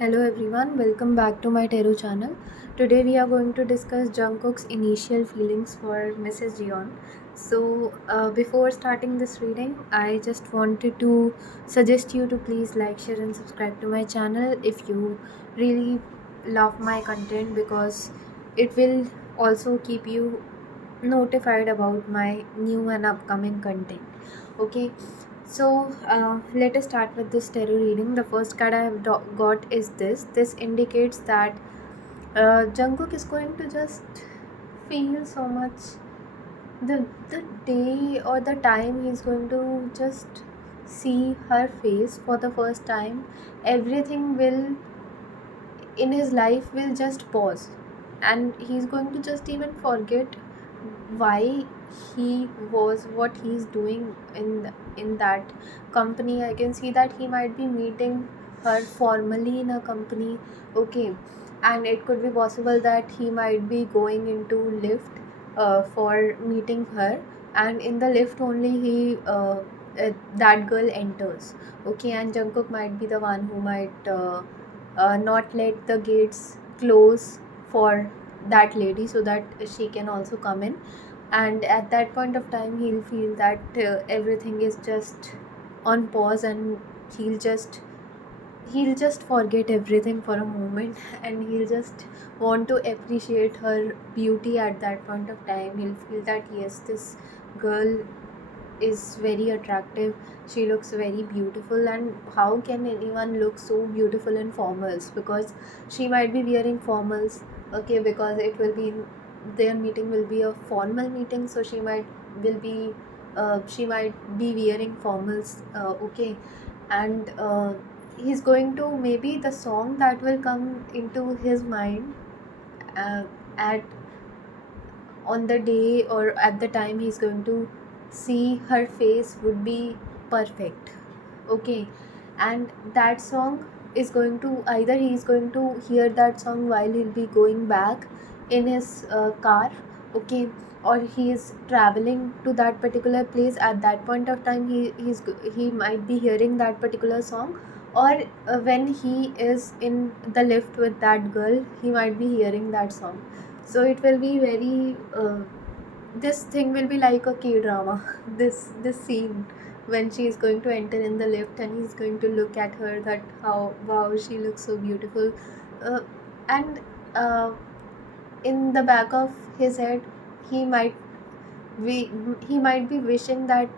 Hello everyone, welcome back to my Tarot channel. Today we are going to discuss Jungkook's initial feelings for Mrs. Jeon. Before starting this reading, I just wanted to suggest you to please like, share, and subscribe to my channel if you really love my content, because it will also keep you notified about my new and upcoming content. Okay, let us start with this tarot reading. The first card I have got is this. This indicates that Jungkook is going to just feel so much. The day or the time he's going to just see her face for the first time, everything will in his life will just pause, and he's going to just even forget why he was what he's doing in that company. I can see that he might be meeting her formally in a company. Okay, and it could be possible that he might be going into lift for meeting her, and in the lift only that girl enters. Okay, and Jungkook might be the one who might not let the gates close for that lady so that she can also come in. And at that point of time he'll feel that everything is just on pause, and he'll just he'll just forget everything for a moment and he'll just want to appreciate her beauty. At that point of time he'll feel that yes, this girl is very attractive, she looks very beautiful, and how can anyone look so beautiful in formals, because she might be wearing formals. Okay, because it will be their meeting will be a formal meeting, so she might be wearing formals. Okay, and he's going to, maybe the song that will come into his mind uh, at on the day or at the time he's going to see her face would be perfect. Okay, and that song is going to, either he's going to hear that song while he'll be going back in his car. Okay, or he is traveling to that particular place. At that point of time he might be hearing that particular song, or when he is in the lift with that girl he might be hearing that song. So it will be very this thing will be like a K drama. This scene when she is going to enter in the lift and he's going to look at her, that how, wow, she looks so beautiful. And uh, in the back of his head he might be he might be wishing that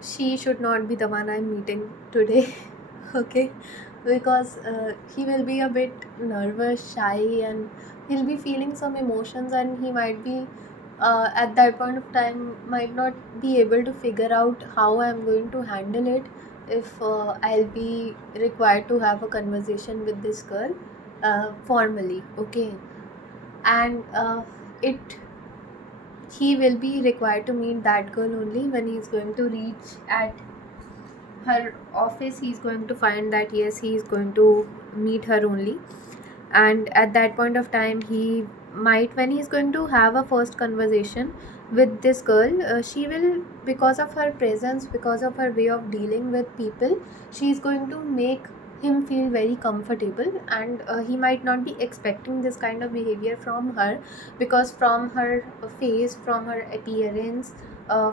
she should not be the one I'm meeting today. Okay, because he will be a bit nervous, shy, and he'll be feeling some emotions, and he might be at that point of time might not be able to figure out how I'm going to handle it if I'll be required to have a conversation with this girl formally. Okay, and it he will be required to meet that girl only when he's going to reach at her office. He's going to find that yes, he is going to meet her only, and at that point of time he might, when he's going to have a first conversation with this girl, she will, because of her presence, because of her way of dealing with people, she is going to make him feel very comfortable. And he might not be expecting this kind of behavior from her, because from her face, from her appearance,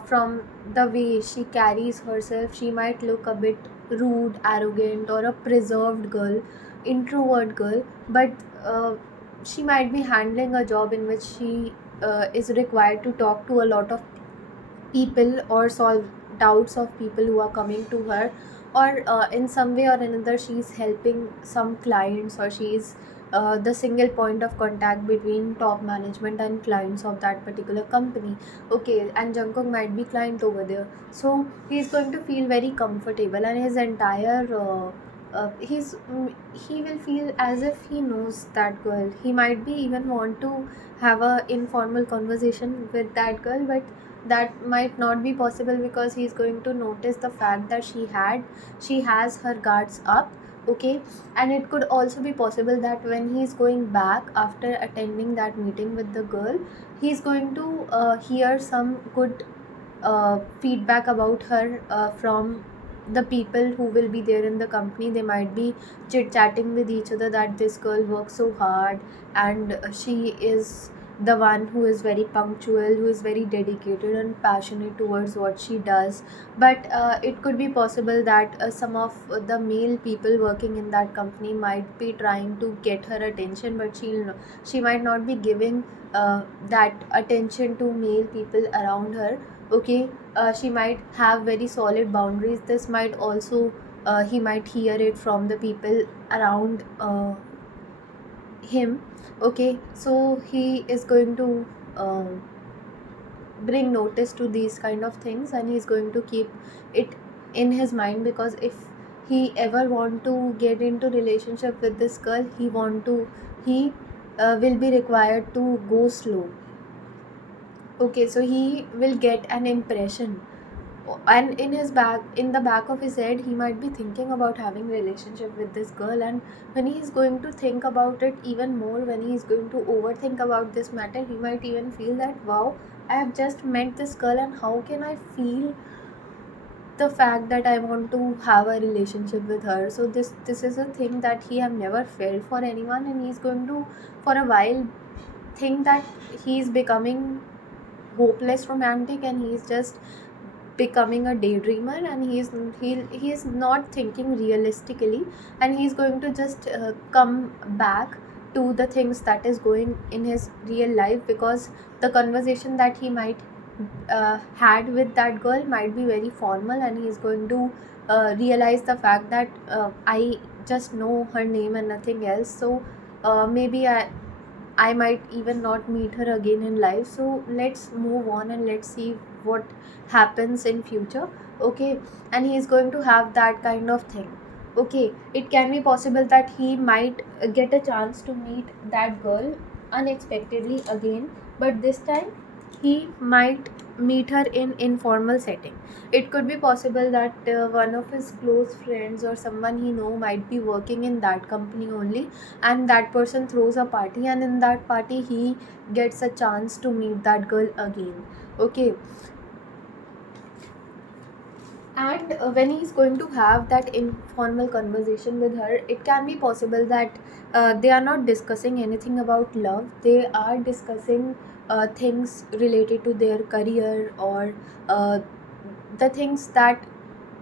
from the way she carries herself, she might look a bit rude, arrogant, or a preserved girl, introvert girl. But she might be handling a job in which she is required to talk to a lot of people or solve doubts of people who are coming to her, or in some way or another she's helping some clients, or she's the single point of contact between top management and clients of that particular company. Okay, and Jungkook might be client over there, so he's going to feel very comfortable, and his entire he will feel as if he knows that girl. He might be even want to have a informal conversation with that girl, but that might not be possible because he's going to notice the fact that she has her guards up. Okay, and it could also be possible that when he's going back after attending that meeting with the girl, he's going to hear some good feedback about her from the people who will be there in the company, they might be chit chatting with each other that this girl works so hard, and she is the one who is very punctual, who is very dedicated and passionate towards what she does. But it could be possible that some of the male people working in that company might be trying to get her attention, but she might not be giving that attention to male people around her. Okay, she might have very solid boundaries. This might also he might hear it from the people around him. Okay, so he is going to um, bring notice to these kind of things, and he's going to keep it in his mind, because if he ever want to get into relationship with this girl, he will be required to go slow. Okay, so he will get an impression, and in the back of his head, he might be thinking about having relationship with this girl. And when he is going to think about it even more, when he is going to overthink about this matter, he might even feel that, wow, I have just met this girl, and how can I feel the fact that I want to have a relationship with her? So this is a thing that he have never felt for anyone, and he's going to for a while think that he's becoming hopeless romantic, and he's just becoming a daydreamer, and he's not thinking realistically, and he's going to just come back to the things that is going in his real life, because the conversation that he might had with that girl might be very formal, and he's going to realize the fact that I just know her name and nothing else. So maybe I might even not meet her again in life. So let's move on and let's see what happens in future. Okay, and he is going to have that kind of thing. Okay, it can be possible that he might get a chance to meet that girl unexpectedly again, but this time he might meet her in informal setting. It could be possible that one of his close friends or someone he know might be working in that company only, and that person throws a party, and in that party he gets a chance to meet that girl again. Okay, and when he's going to have that informal conversation with her, it can be possible that they are not discussing anything about love, they are discussing things related to their career, or uh, the things that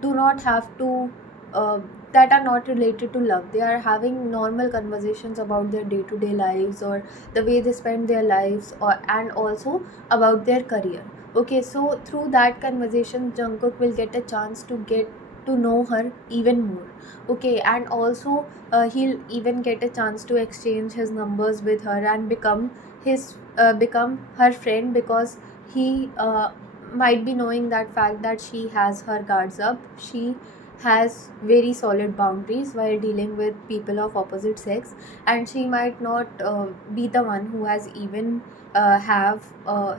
do not have to uh, that are not related to love. They are having normal conversations about their day-to-day lives, or the way they spend their lives, or and also about their career. Okay, so through that conversation, Jungkook will get a chance to get to know her even more. Okay, and also he'll even get a chance to exchange his numbers with her and become her friend, because he might be knowing that fact that she has her guards up, she has very solid boundaries while dealing with people of opposite sex, and she might not be the one who has even have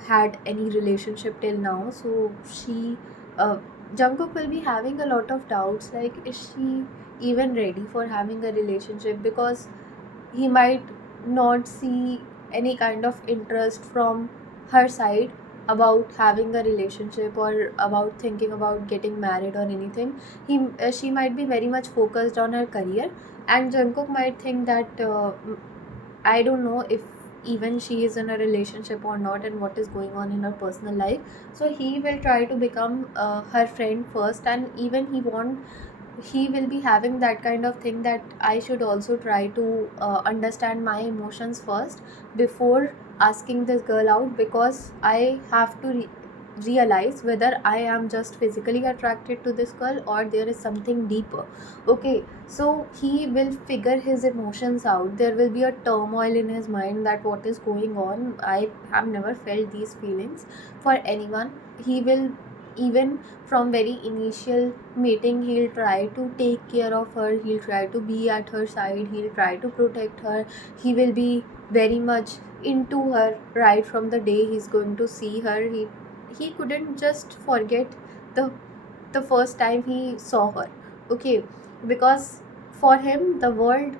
had any relationship till now. So she uh, Jungkook will be having a lot of doubts, like, is she even ready for having a relationship, because he might not see any kind of interest from her side about having a relationship, or about thinking about getting married or anything. She might be very much focused on her career, and Jungkook might think that I don't know if even she is in a relationship or not, and what is going on in her personal life. So he will try to become her friend first, and even he will be having that kind of thing that I should also try to understand my emotions first before asking this girl out, because I have to realize whether I am just physically attracted to this girl or there is something deeper. Okay, so he will figure his emotions out. There will be a turmoil in his mind that what is going on. I have never felt these feelings for anyone. He will, even from very initial meeting, he'll try to take care of her, he'll try to be at her side, he'll try to protect her. He will be very much into her right from the day he's going to see her. He couldn't just forget the the first time he saw her. Okay, because for him the world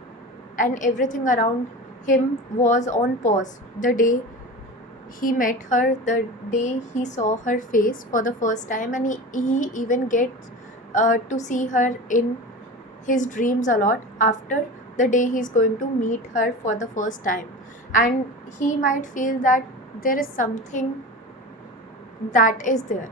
and everything around him was on pause the day he met her, the day he saw her face for the first time, and he even gets to see her in his dreams a lot after the day he's going to meet her for the first time. And he might feel that there is something that is there,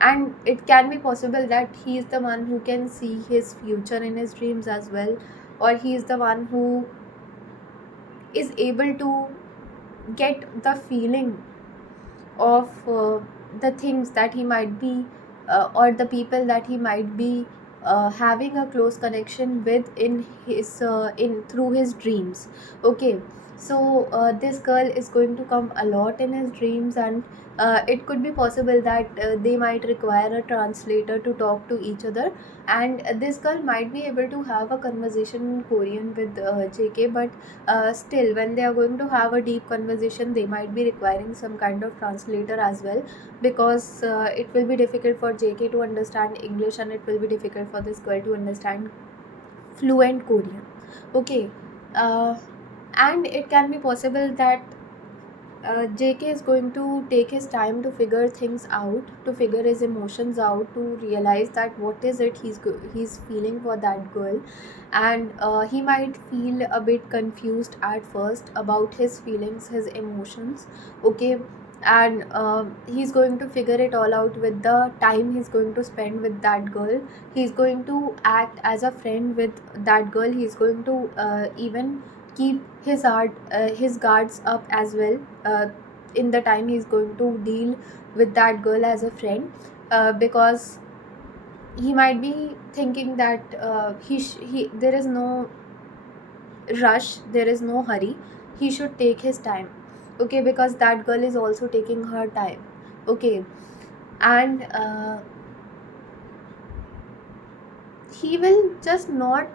and it can be possible that he is the one who can see his future in his dreams as well, or he is the one who is able to get the feeling of the things that he might be or the people that he might be having a close connection with in his in through his dreams. Okay, so this girl is going to come a lot in his dreams, and it could be possible that they might require a translator to talk to each other, and this girl might be able to have a conversation in Korean with JK, but still when they are going to have a deep conversation they might be requiring some kind of translator as well, because it will be difficult for JK to understand English, and it will be difficult for this girl to understand fluent Korean. Okay, uh, and it can be possible that JK is going to take his time to figure things out, to figure his emotions out, to realize that what is it he's feeling for that girl, and he might feel a bit confused at first about his feelings, his emotions. Okay, and he's going to figure it all out with the time he's going to spend with that girl. He's going to act as a friend with that girl. He's going to even keep his guards up as well in the time he's going to deal with that girl as a friend, because he might be thinking that there is no rush, there is no hurry, he should take his time. Okay, because that girl is also taking her time. Okay, and he will just not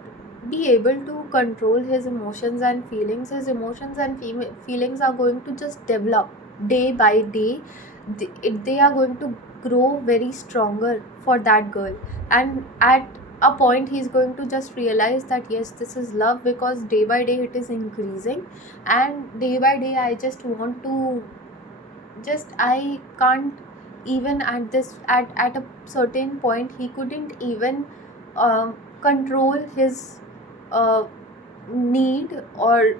be able to control his emotions and feelings. His emotions and feelings are going to just develop day by day. They are going to grow very stronger for that girl, and at a point he's going to just realize that yes, this is love, because day by day it is increasing, and day by day I just want to, just I can't even at a certain point he couldn't even control his uh, need or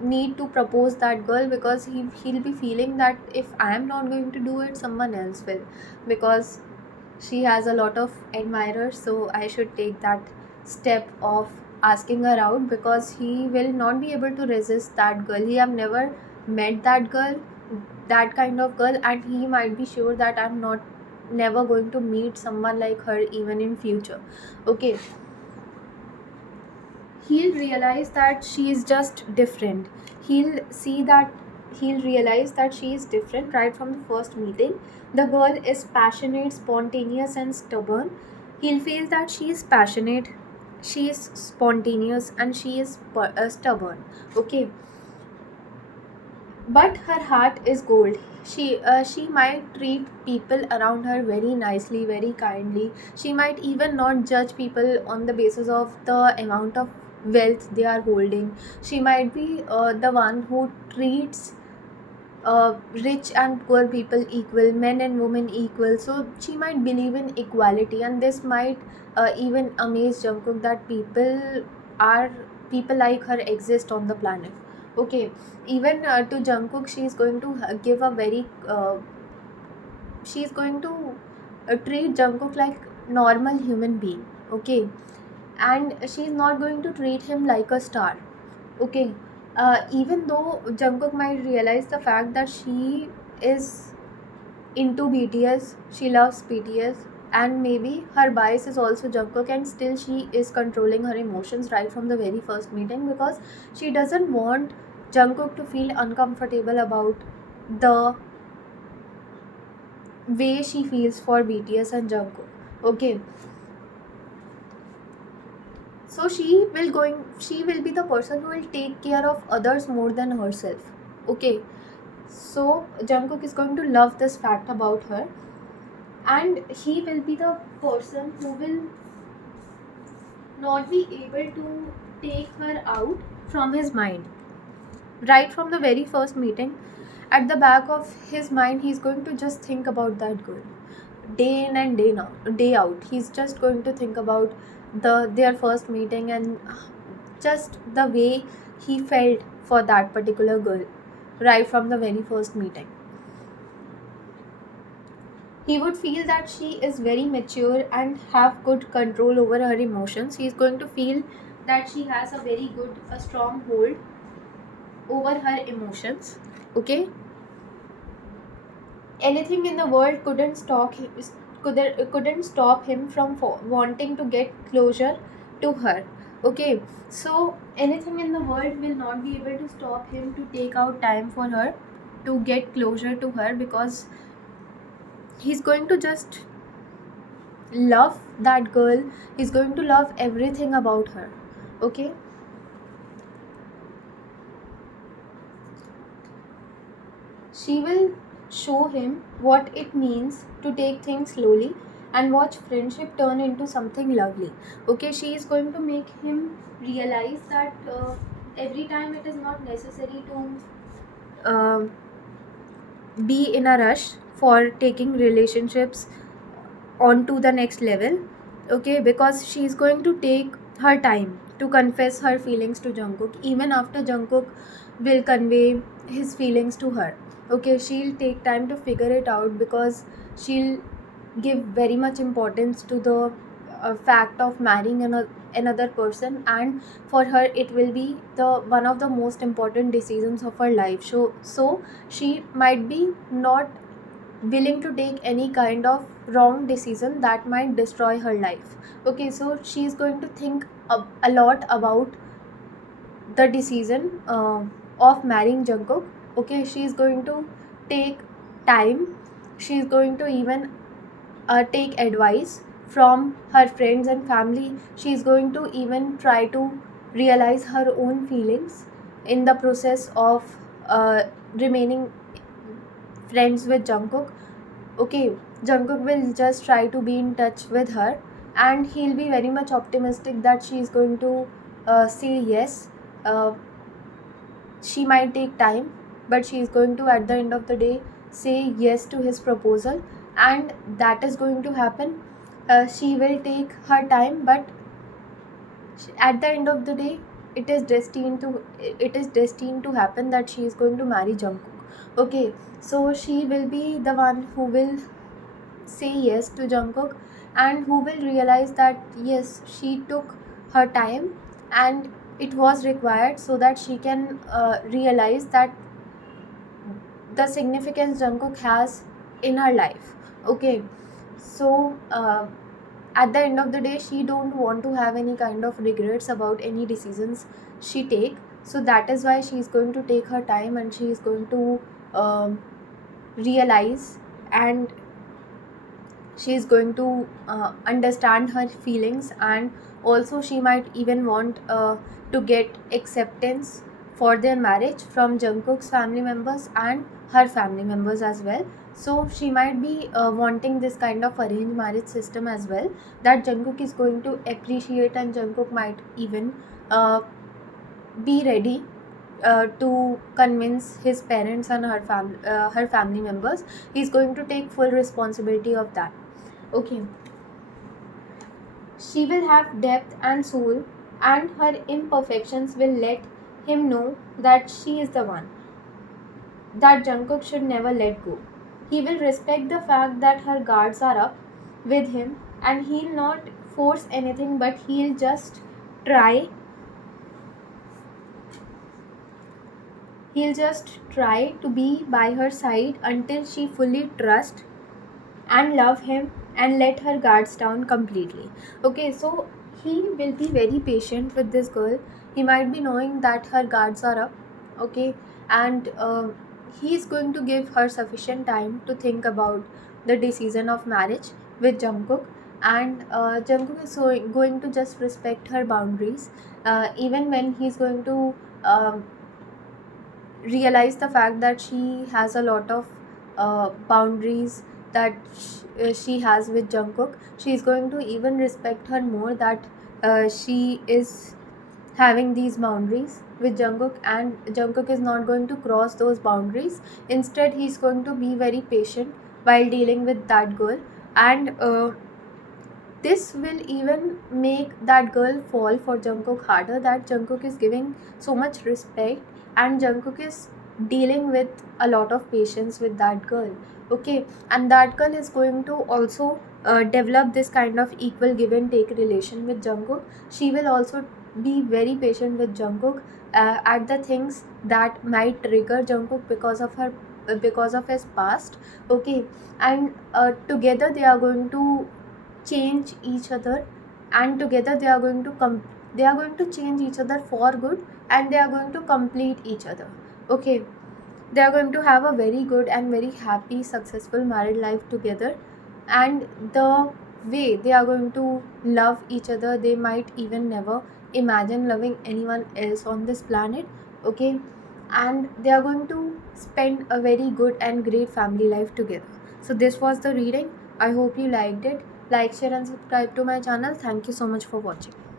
need to propose that girl, because he'll be feeling that if I am not going to do it, someone else will, because she has a lot of admirers, so I should take that step of asking her out, because he will not be able to resist that girl. He have never met that girl, that kind of girl, and he might be sure that I'm not never going to meet someone like her even in future. Okay, he'll realize that she is just different. He'll see that he'll realize that she is different right from the first meeting. The girl is passionate, spontaneous, and stubborn. He'll feel that she is passionate, she is spontaneous, and she is stubborn. Okay, but her heart is gold. She might treat people around her very nicely, very kindly. She might even not judge people on the basis of the amount of wealth they are holding. She might be the one who treats rich and poor people equal, men and women equal. So she might believe in equality, and this might even amaze Jungkook that are people like her exist on the planet. Okay, even to Jungkook, she is going to give a very she is going to treat Jungkook like normal human being. Okay, and she is not going to treat him like a star. Okay, even though Jungkook might realize the fact that she is into BTS, she loves BTS, and maybe her bias is also Jungkook, and still she is controlling her emotions right from the very first meeting, because she doesn't want Jungkook to feel uncomfortable about the way she feels for BTS and Jungkook. Okay, so she will be the person who will take care of others more than herself. Okay, so Jungkook is going to love this fact about her, and he will be the person who will not be able to take her out from his mind right from the very first meeting. At the back of his mind he's going to just think about that girl. day in and day out. He's just going to think about their first meeting and just the way he felt for that particular girl right from the very first meeting. He would feel that she is very mature and have good control over her emotions. He's going to feel that she has a very good, a strong hold over her emotions. Okay, anything in the world couldn't stop him from wanting to get closure to her. Okay, so anything in the world will not be able to stop him to take out time for her, to get closure to her, because he's going to just love that girl. He's going to love everything about her. Okay, she will show him what it means to take things slowly and watch friendship turn into something lovely. Okay, she is going to make him realize that every time it is not necessary to be in a rush for taking relationships on to the next level. Okay, because she's going to take her time to confess her feelings to Jungkook, even after Jungkook will convey his feelings to her. Okay, she'll take time to figure it out, because she'll give very much importance to the fact of marrying another person, and for her it will be the one of the most important decisions of her life. So she might be not willing to take any kind of wrong decision that might destroy her life. Okay, so she's going to think a lot about the decision of marrying Jungkook. Okay, she's going to take time. She's going to even take advice from her friends and family. She's going to even try to realize her own feelings in the process of remaining friends with Jungkook. Okay, Jungkook will just try to be in touch with her, and he'll be very much optimistic that she is going to say yes. Uh, she might take time, but she is going to, at the end of the day, say yes to his proposal, and that is going to happen. She will take her time, but at the end of the day, it is destined to happen that she is going to marry Jungkook. Okay, so she will be the one who will say yes to Jungkook, and who will realize that yes, she took her time and it was required so that she can realize that the significance Jungkook has in her life. Okay, so at the end of the day, she don't want to have any kind of regrets about any decisions she take. So that is why she is going to take her time, and she is going to realize, and she is going to understand her feelings, and also she might even want to get acceptance for their marriage from Jungkook's family members and her family members as well. So she might be wanting this kind of arranged marriage system as well, that Jungkook is going to appreciate, and Jungkook might even uh, be ready to convince his parents and her family members. He's going to take full responsibility of that. Okay, she will have depth and soul, and her imperfections will let him know that she is the one that Jungkook should never let go. He will respect the fact that her guards are up with him, and he'll not force anything, but he'll just try. He'll just try to be by her side until she fully trusts and love him and let her guards down completely. Okay, so he will be very patient with this girl. He might be knowing that her guards are up. Okay, and he is going to give her sufficient time to think about the decision of marriage with Jungkook, and Jungkook is going to just respect her boundaries, even when he's going to realize the fact that she has a lot of boundaries that she has with Jungkook. She is going to even respect her more, that she is having these boundaries with Jungkook, and Jungkook is not going to cross those boundaries. Instead, he's going to be very patient while dealing with that girl. and this will even make that girl fall for Jungkook harder, that Jungkook is giving so much respect and Jungkook is dealing with a lot of patience with that girl. Okay, and that girl is going to also develop this kind of equal give and take relation with Jungkook. She will also be very patient with Jungkook at the things that might trigger Jungkook because of his past. Okay, and together they are going to change each other, and together they are going to change each other for good, and they are going to complete each other. Okay, they are going to have a very good and very happy successful married life together, and the way they are going to love each other, they might even never imagine loving anyone else on this planet. Okay, and they are going to spend a very good and great family life together. So this was the reading. I hope you liked it. Like, share and subscribe to my channel. Thank you so much for watching.